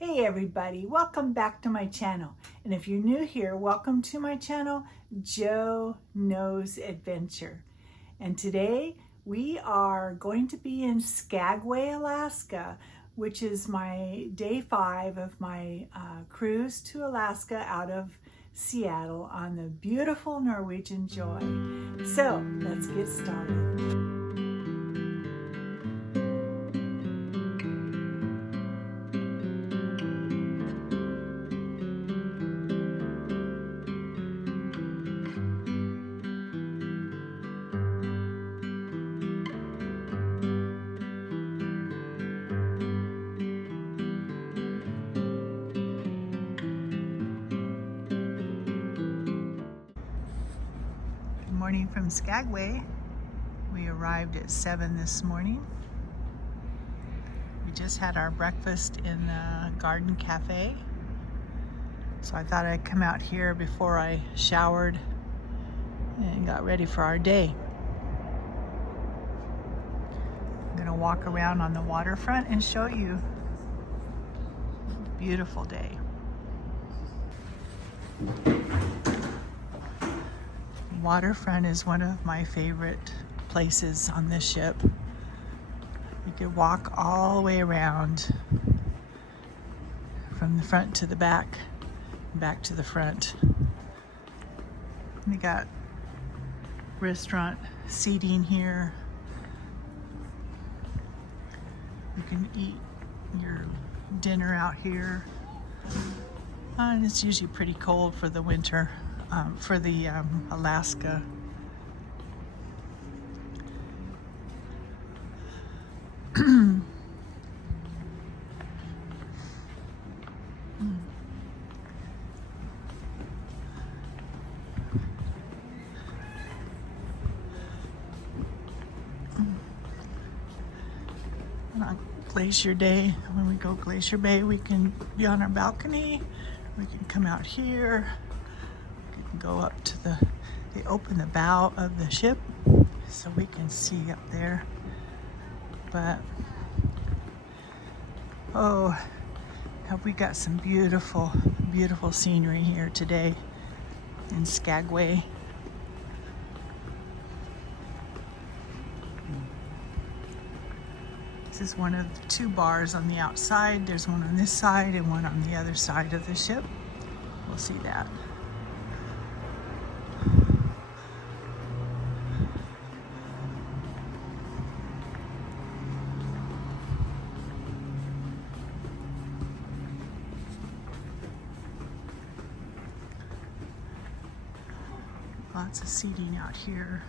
Hey everybody, welcome back to my channel. And if you're new here, welcome to my channel, Joe Knows Adventure. And today we are going to be in Skagway, Alaska, which is my day 5 of my cruise to Alaska out of Seattle on the beautiful Norwegian Joy. So let's get started. Morning from Skagway. We arrived at 7 this morning. We just had our breakfast in the Garden Cafe. So I thought I'd come out here before I showered and got ready for our day. I'm gonna walk around on the waterfront and show you. Beautiful day. Waterfront is one of my favorite places on this ship. You could walk all the way around from the front to the back, back to the front. We got restaurant seating here. You can eat your dinner out here. And it's usually pretty cold for the winter. For the Alaska. On Glacier Day, when we go Glacier Bay, we can be on our balcony. We can come out here. Go up to they open the bow of the ship so we can see up there. But oh, have we got some beautiful, beautiful scenery here today in Skagway. This is one of the 2 bars on the outside. There's one on this side and one on the other side of the ship. We'll see that. Lots of seating out here.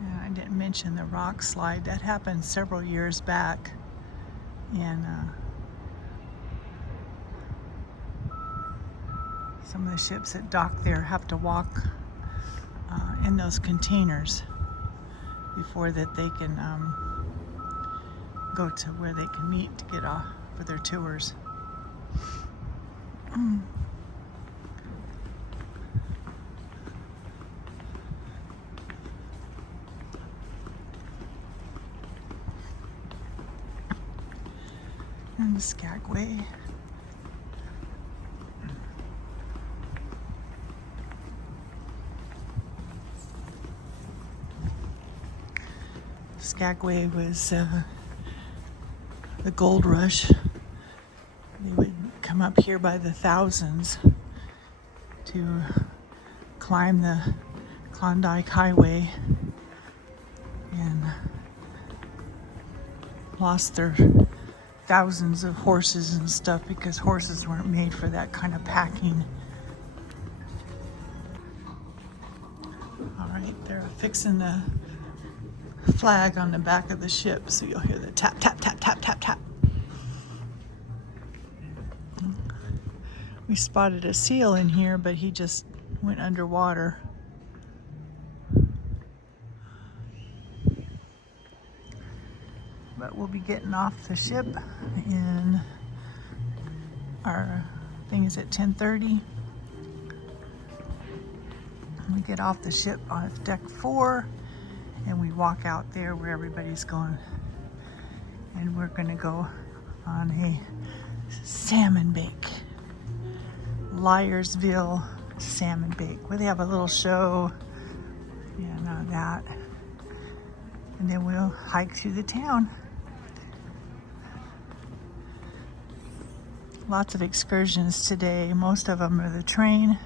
And I didn't mention the rock slide. That happened several years back. And some of the ships that dock there have to walk in those containers before that they can go to where they can meet to get off for their tours. And the Skagway. Skagway was the gold rush. They would come up here by the thousands to climb the Klondike Highway and lost their thousands of horses and stuff because horses weren't made for that kind of packing. All right, they're fixing the flag on the back of the ship, so you'll hear the tap, tap, tap, tap, tap, tap. We spotted a seal in here, but he just went underwater. But we'll be getting off the ship in our thing is at 10:30. We get off the ship on deck 4 and we walk out there where everybody's going. And we're gonna go on a salmon bake. Liarsville salmon bake, where they have a little show and that. And then we'll hike through the town. Lots of excursions today. Most of them are the train,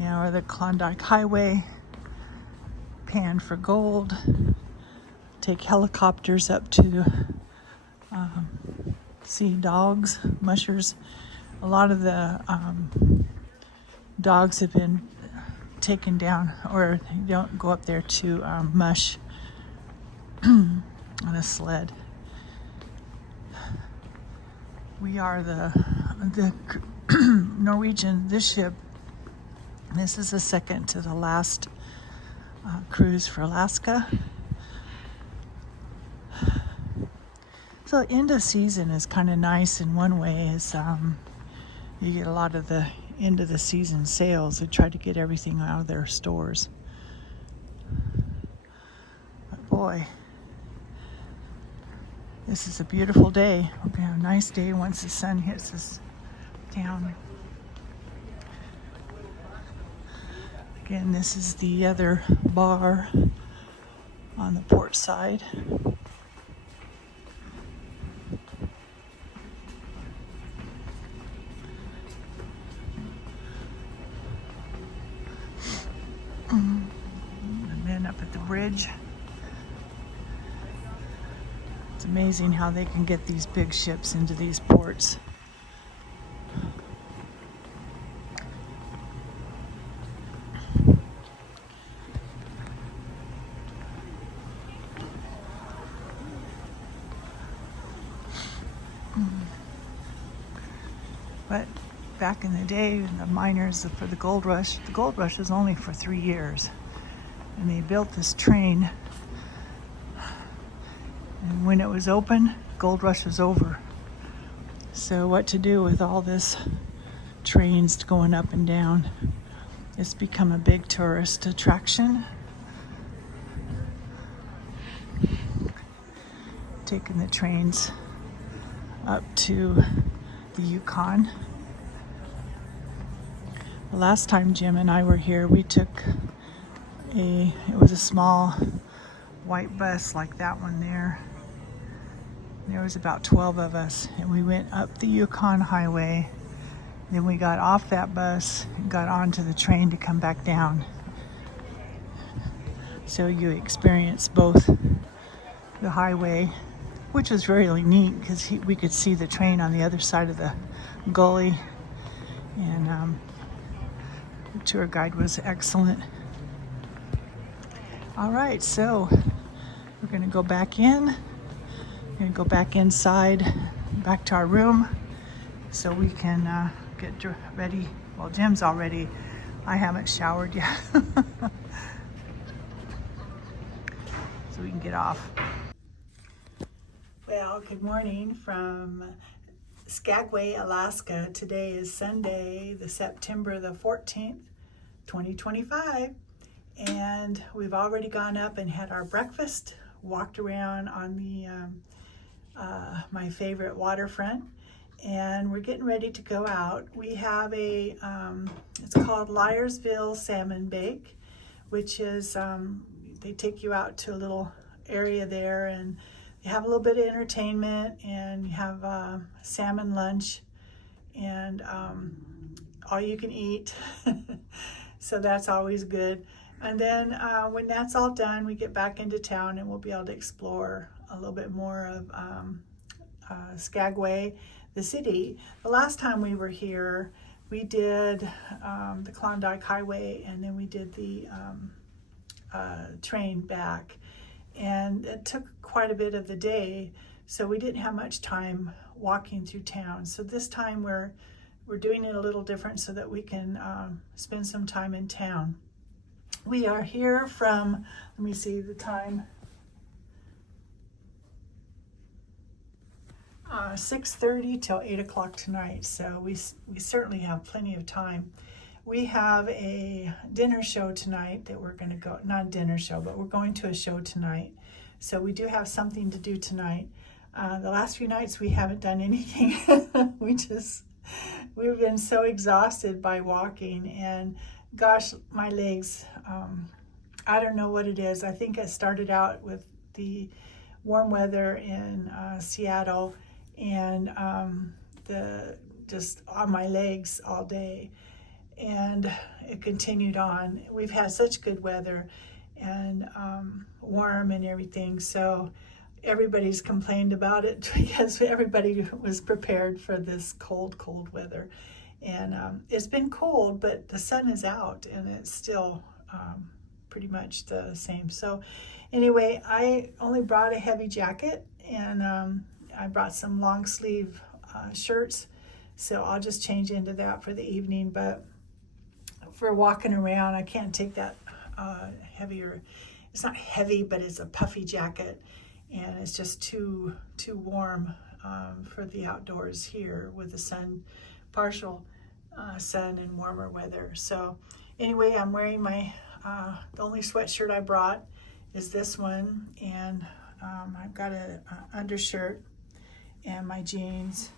or the Klondike Highway, pan for gold, take helicopters up to see dogs, mushers. A lot of the dogs have been taken down, or they don't go up there to mush on a sled. We are the Norwegian, this ship, this is the second to the last cruise for Alaska. So end of season is kind of nice in one way, is you get a lot of the end of the season sales. They try to get everything out of their stores. But boy, this is a beautiful day. We're gonna have a nice day once the sun hits this town. Again, this is the other bar on the port side. The men up at the bridge. It's amazing how they can get these big ships into these ports. But back in the day, the miners for the gold rush was only for 3 years. And they built this train. And when it was open, gold rush was over. So what to do with all this trains going up and down? It's become a big tourist attraction. Taking the trains up to the Yukon. The last time Jim and I were here, we took it was a small white bus like that one there. There was about 12 of us, and we went up the Yukon Highway. Then we got off that bus and got onto the train to come back down. So you experience both the highway, which was really neat because we could see the train on the other side of the gully, and the tour guide was excellent. All right, so we're gonna go back in. We're gonna go back inside, back to our room, so we can get ready. Well, Jim's all ready. I haven't showered yet. So we can get off. Well, good morning from Skagway, Alaska. Today is Sunday, September the 14th, 2025. And we've already gone up and had our breakfast, walked around on the my favorite waterfront, and we're getting ready to go out. We have a, it's called Liarsville Salmon Bake, which is, they take you out to a little area there, and they have a little bit of entertainment, and you have salmon lunch, and all you can eat. So that's always good. And then when that's all done, we get back into town and we'll be able to explore a little bit more of Skagway, the city. The last time we were here, we did the Klondike Highway, and then we did the train back. And it took quite a bit of the day, so we didn't have much time walking through town. So this time we're doing it a little different so that we can spend some time in town. We are here from, let me see the time, 6:30 till 8 o'clock tonight, so we certainly have plenty of time. we have a dinner show tonight that we're going to go, not a dinner show, but we're going to a show tonight. So we do have something to do tonight. The last few nights we haven't done anything. We've been so exhausted by walking, and gosh, my legs, I don't know what it is. I think it started out with the warm weather in Seattle, and just on my legs all day, and it continued on. We've had such good weather and warm and everything, so everybody's complained about it because everybody was prepared for this cold weather. And it's been cold, but the sun is out and it's still pretty much the same. So anyway, I only brought a heavy jacket, and I brought some long sleeve shirts, so I'll just change into that for the evening. But for walking around, I can't take that heavier, it's not heavy, but it's a puffy jacket, and it's just too warm for the outdoors here with the sun, partial sun and warmer weather. So anyway, I'm wearing my, the only sweatshirt I brought is this one, and I've got an undershirt and my jeans,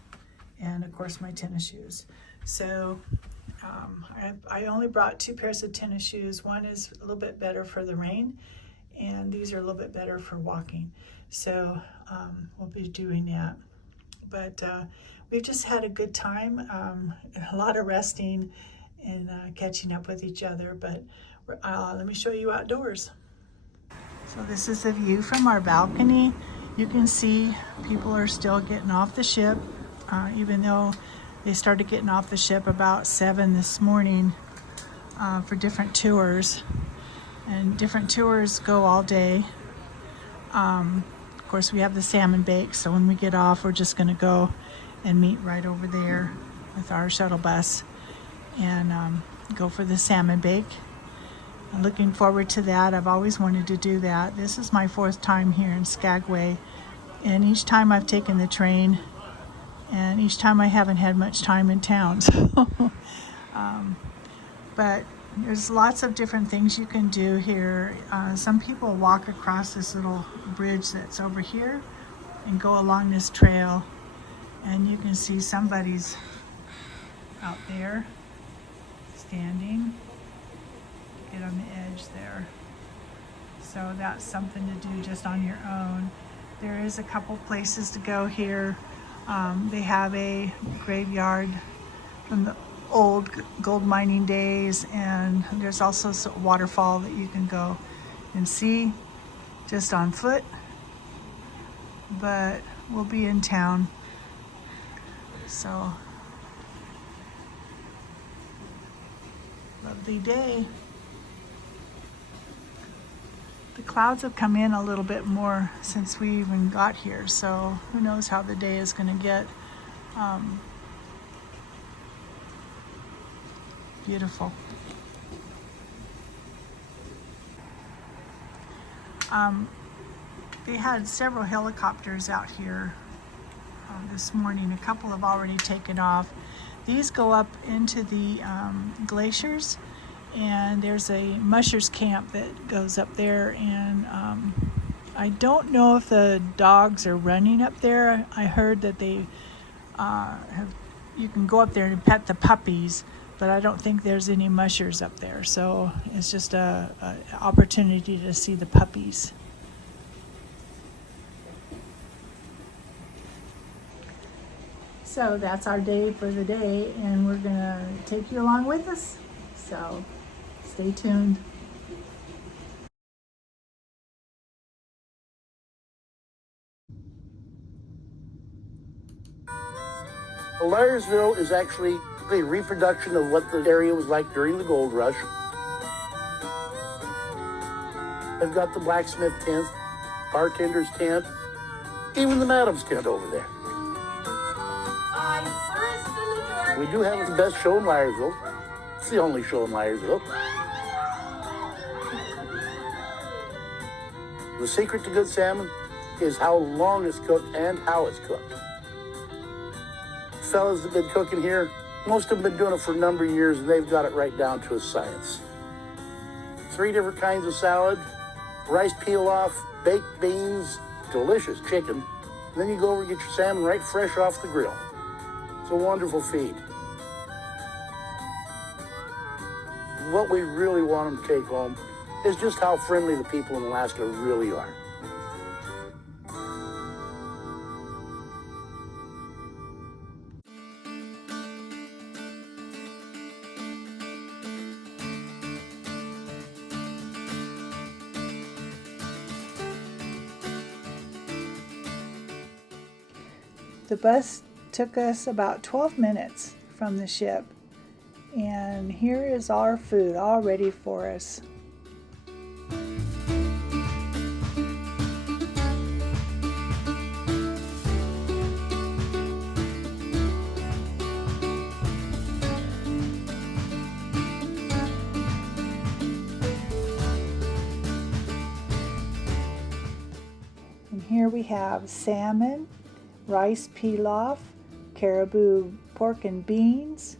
and of course my tennis shoes. So I only brought 2 pairs of tennis shoes. One is a little bit better for the rain, and these are a little bit better for walking. So we'll be doing that. But we've just had a good time, a lot of resting and catching up with each other. But let me show you outdoors. So this is a view from our balcony. You can see people are still getting off the ship, even though they started getting off the ship about 7 this morning for different tours. And different tours go all day. Of course, we have the salmon bake, so when we get off, we're just going to go and meet right over there with our shuttle bus and go for the salmon bake. I'm looking forward to that. I've always wanted to do that. This is my 4th time here in Skagway, and each time I've taken the train, and each time I haven't had much time in town. So, but there's lots of different things you can do here. Some people walk across this little bridge that's over here and go along this trail, and you can see somebody's out there standing, get on the edge there. So that's something to do just on your own. There is a couple places to go here. They have a graveyard from the old gold mining days, and there's also a waterfall that you can go and see just on foot. But we'll be in town, so lovely day. The clouds have come in a little bit more since we even got here, so who knows how the day is going to get. Beautiful. They had several helicopters out here this morning. A couple have already taken off. These go up into the glaciers, and there's a mushers camp that goes up there, and I don't know if the dogs are running up there. I heard that they you can go up there and pet the puppies, but I don't think there's any mushers up there, so it's just a opportunity to see the puppies. So that's our day for the day, and we're gonna take you along with us, so stay tuned. Liarsville is actually a reproduction of what the area was like during the gold rush. I've got the blacksmith tent, bartender's tent, even the madam's tent over there. We do have the best show in Liarsville. It's the only show in Liarsville. The secret to good salmon is how long it's cooked and how it's cooked. Fellas that have been cooking here Most have been doing it for a number of years, and they've got it right down to a science. 3 different kinds of salad, rice peel-off, baked beans, delicious chicken. And then you go over and get your salmon right fresh off the grill. It's a wonderful feed. What we really want them to take home is just how friendly the people in Alaska really are. The bus took us about 12 minutes from the ship, and here is our food all ready for us. And here we have salmon, rice pilaf, caribou pork and beans.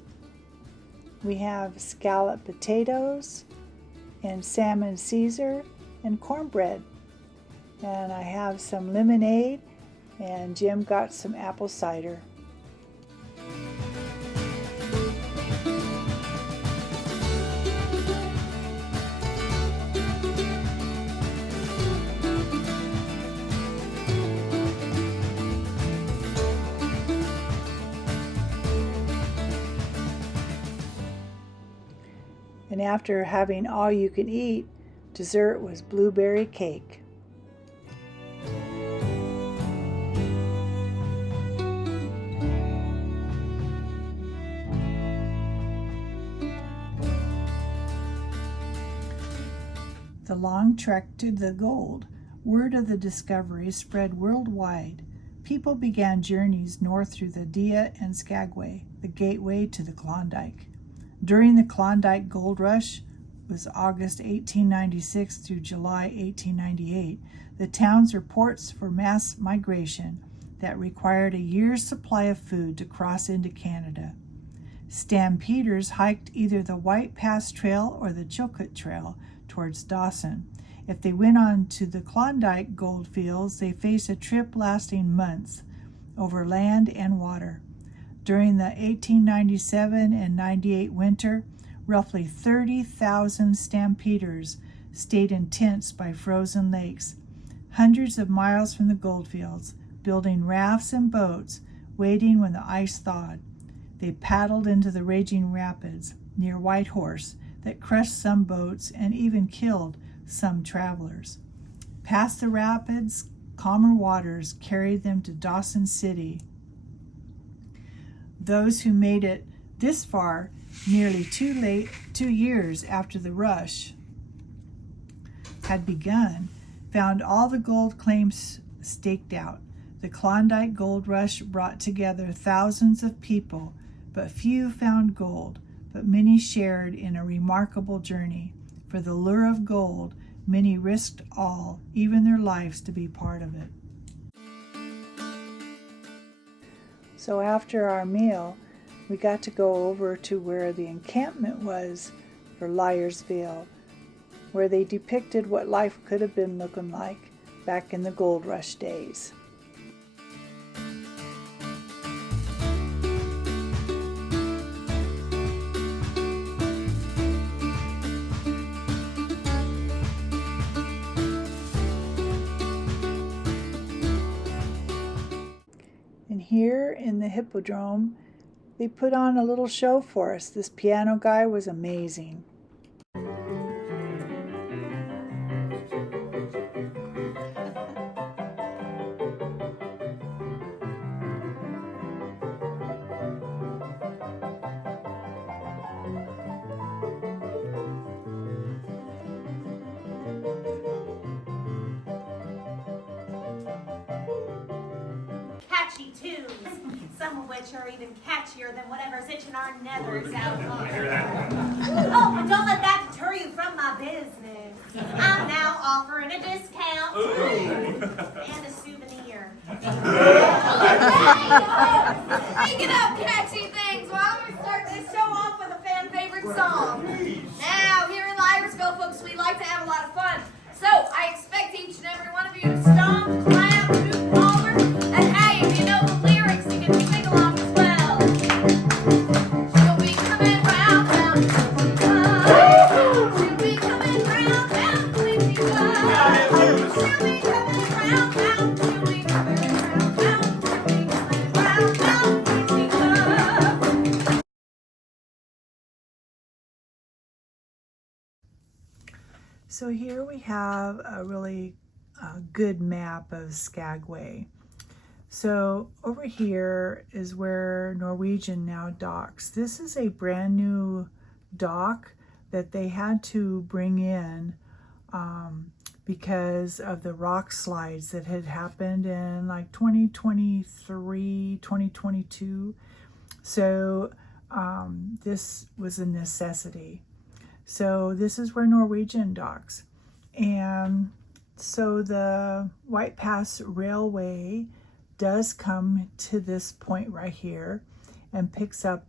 We have scalloped potatoes and salmon Caesar and cornbread. And I have some lemonade, and Jim got some apple cider. And after having all you can eat, dessert was blueberry cake. The long trek to the gold. Word of the discovery spread worldwide. People began journeys north through the Dia and Skagway, the gateway to the Klondike. During the Klondike Gold Rush, was August 1896 through July 1898, the towns were ports for mass migration that required a year's supply of food to cross into Canada. Stampeders hiked either the White Pass Trail or the Chilkoot Trail towards Dawson. If they went on to the Klondike gold fields, they faced a trip lasting months over land and water. During the 1897 and 98 winter, roughly 30,000 stampeders stayed in tents by frozen lakes, hundreds of miles from the goldfields, building rafts and boats, waiting when the ice thawed. They paddled into the raging rapids near Whitehorse that crushed some boats and even killed some travelers. Past the rapids, calmer waters carried them to Dawson City. Those who made it this far nearly 2 years after the rush had begun, found all the gold claims staked out. The Klondike Gold Rush brought together thousands of people, but few found gold, but many shared in a remarkable journey. For the lure of gold, many risked all, even their lives, to be part of it. So after our meal, we got to go over to where the encampment was for Liarsville, where they depicted what life could have been looking like back in the gold rush days. And here in the Hippodrome, they put on a little show for us. This piano guy was amazing. Catchy tunes, some of which are even catchier than whatever's itching our nethers out here. Oh, but don't let that deter you from my business. I'm now offering a discount and a souvenir. Speaking of catchy things, why don't we start song. Now, here in Liarsville, folks, we like to have a lot of fun. So, I expect each and every one of you to stomp, clap, hoot, holler, and hey, if you know the lyrics, you can sing along as well. She'll be coming round, round, she'll be coming round, round, Quincy Club. She'll be coming round, round, she'll be coming round, round, she'll be coming round, round, Quincy Club. So here we have a really good map of Skagway. So over here is where Norwegian now docks. This is a brand new dock that they had to bring in because of the rock slides that had happened in like 2023, 2022. So this was a necessity. So this is where Norwegian docks. And so the White Pass Railway does come to this point right here and picks up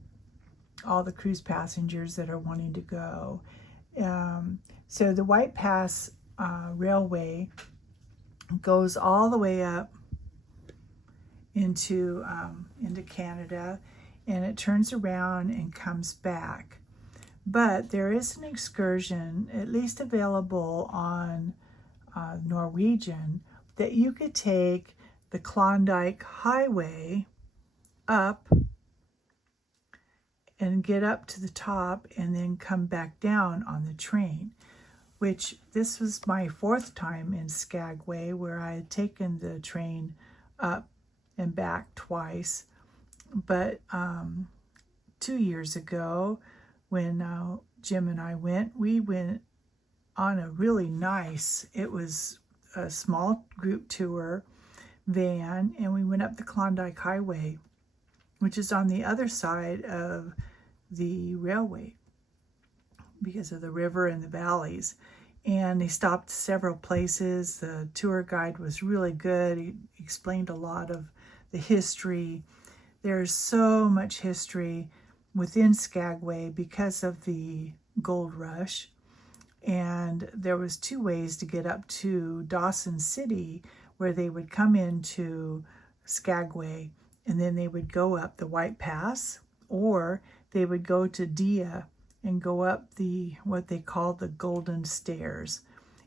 all the cruise passengers that are wanting to go. So the White Pass Railway goes all the way up into Canada, and it turns around and comes back. But there is an excursion, at least available on Norwegian, that you could take the Klondike Highway up and get up to the top and then come back down on the train, which this was my 4th time in Skagway, where I had taken the train up and back twice. But 2 years ago, when Jim and I went, we went on a really nice, it was a small group tour van, and we went up the Klondike Highway, which is on the other side of the railway because of the river and the valleys. And they stopped several places. The tour guide was really good. He explained a lot of the history. There's so much history within Skagway because of the gold rush. And there was 2 ways to get up to Dawson City, where they would come into Skagway and then they would go up the White Pass, or they would go to Dia and go up what they call the Golden Stairs.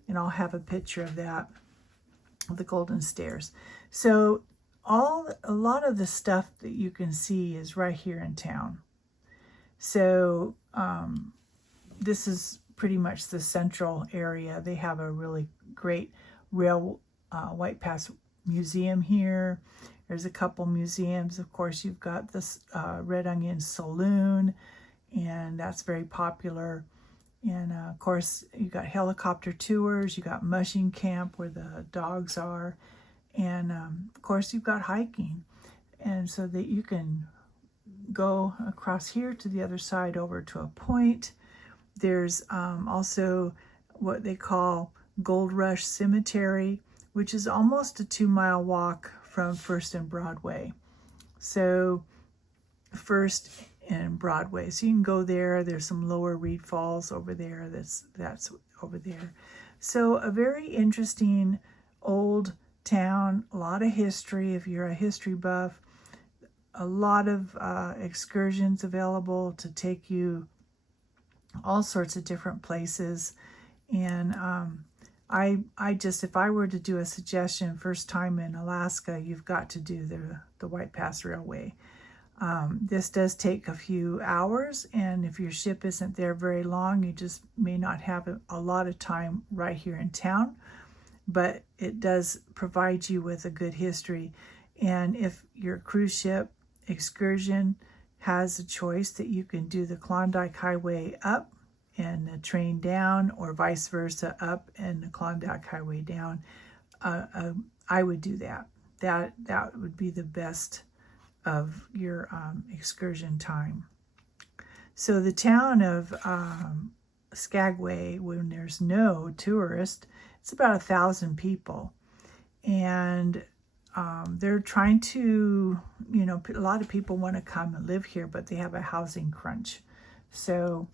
And I'll have a picture of that, of the Golden Stairs. So a lot of the stuff that you can see is right here in town. So this is pretty much the central area. They have a really great White Pass Museum here. There's a couple museums. Of course, you've got this Red Onion Saloon, and that's very popular. And of course, you got helicopter tours. You got mushing camp where the dogs are. And of course, you've got hiking. And so that you can go across here to the other side over to a point. There's also what they call Gold Rush Cemetery, which is almost a 2-mile walk from First and Broadway. So First and Broadway. So you can go there. There's some Lower Reed Falls over there. That's over there. So a very interesting old town, a lot of history if you're a history buff. A lot of excursions available to take you all sorts of different places. And I just, if I were to do a suggestion, first time in Alaska, you've got to do the White Pass Railway. This does take a few hours, and if your ship isn't there very long, you just may not have a lot of time right here in town, but it does provide you with a good history. And if your cruise ship excursion has a choice that you can do the Klondike Highway up and the train down, or vice versa, up and the Klondike Highway down, I would do that. That would be the best of your excursion time. So the town of Skagway, when there's no tourist, it's about 1,000 people. And they're trying to, a lot of people want to come and live here, but they have a housing crunch. So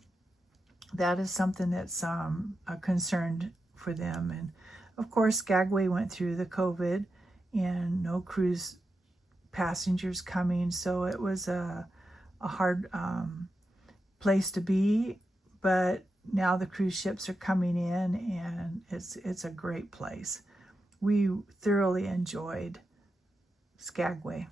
that is something that's a concern for them. And of course, Skagway went through the COVID and no cruise passengers coming, so it was a hard place to be. But now the cruise ships are coming in, and it's a great place. We thoroughly enjoyed Skagway.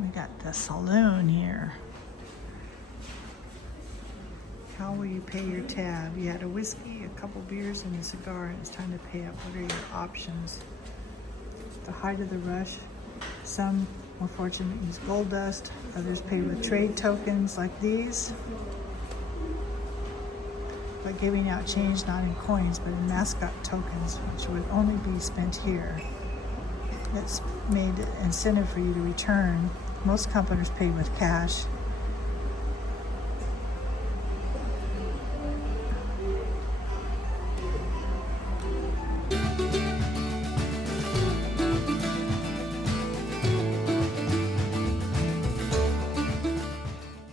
We got the saloon here. How will you pay your tab? You had a whiskey, a couple beers, and a cigar, and it's time to pay up. What are your options? At the height of the rush, some more fortunate use gold dust, others pay with trade tokens like these, by giving out change not in coins but in mascot tokens, which would only be spent here. It's made incentive for you to return. Most companies pay with cash.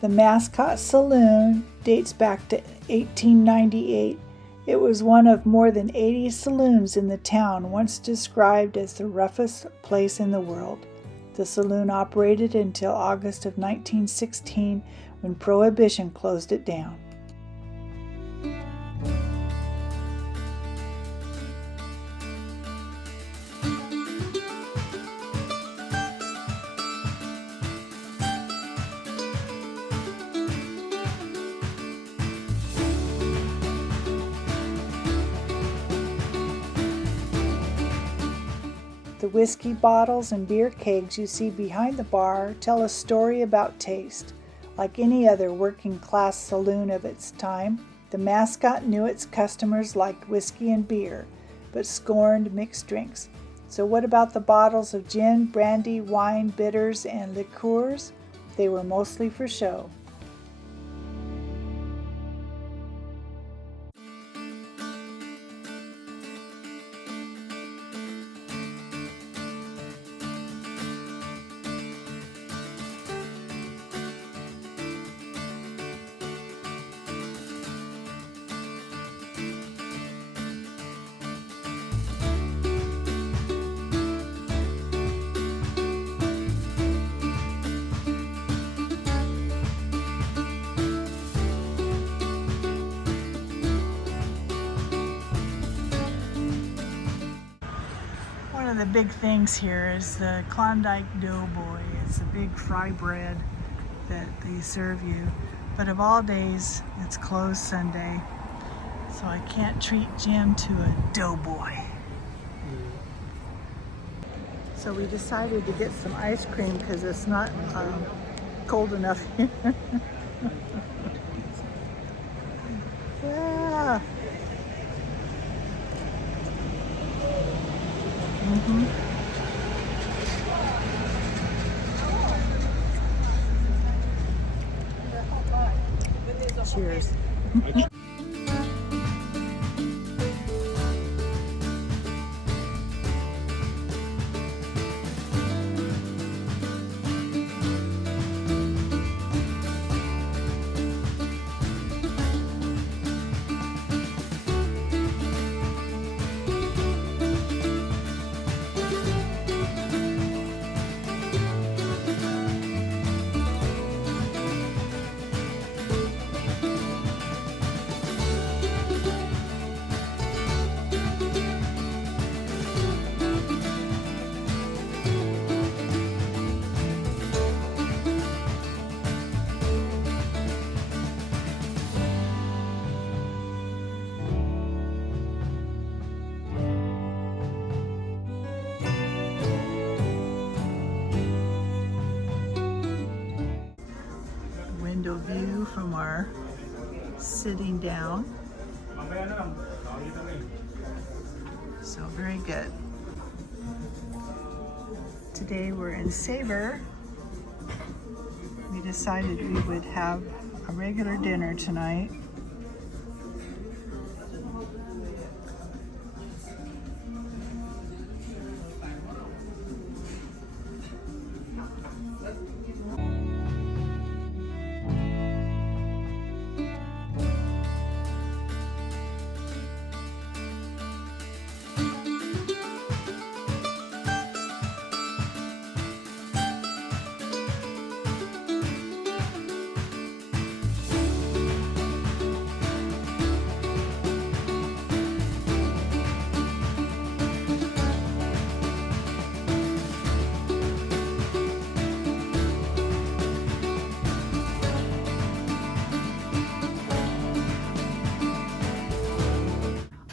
The Mascot Saloon dates back to 1898. It was one of more than 80 saloons in the town, once described as the roughest place in the world. The saloon operated until August of 1916, when Prohibition closed it down. The whiskey bottles and beer kegs you see behind the bar tell a story about taste. Like any other working class saloon of its time, the Mascot knew its customers liked whiskey and beer, but scorned mixed drinks. So what about the bottles of gin, brandy, wine, bitters, and liqueurs? They were mostly for show. the big things here is the Klondike Doughboy. It's a big fry bread that they serve you. But of all days, it's closed Sunday. So I can't treat Jim to a Doughboy. So we decided to get some ice cream because it's not cold enough here. Yeah. Cheers. Window view from our sitting down. So very good. Today we're in Sabre. We decided we would have a regular dinner tonight.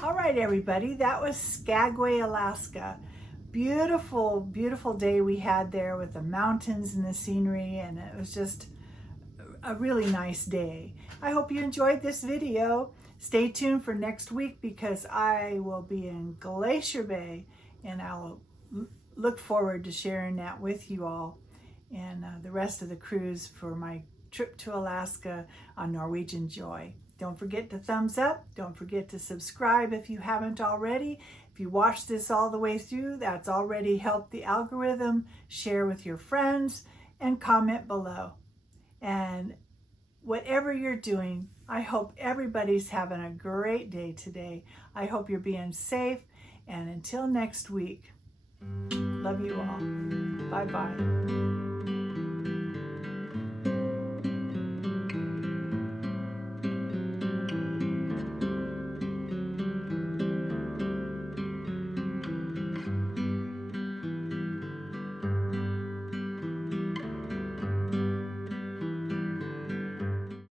All right, everybody, that was Skagway, Alaska. Beautiful, beautiful day we had there with the mountains and the scenery, and it was just a really nice day. I hope you enjoyed this video. Stay tuned for next week because I will be in Glacier Bay, and I'll look forward to sharing that with you all and the rest of the cruise for my trip to Alaska on Norwegian Joy. Don't forget to thumbs up. Don't forget to subscribe if you haven't already. If you watched this all the way through, that's already helped the algorithm. Share with your friends and comment below. And whatever you're doing, I hope everybody's having a great day today. I hope you're being safe. And until next week, love you all. Bye-bye.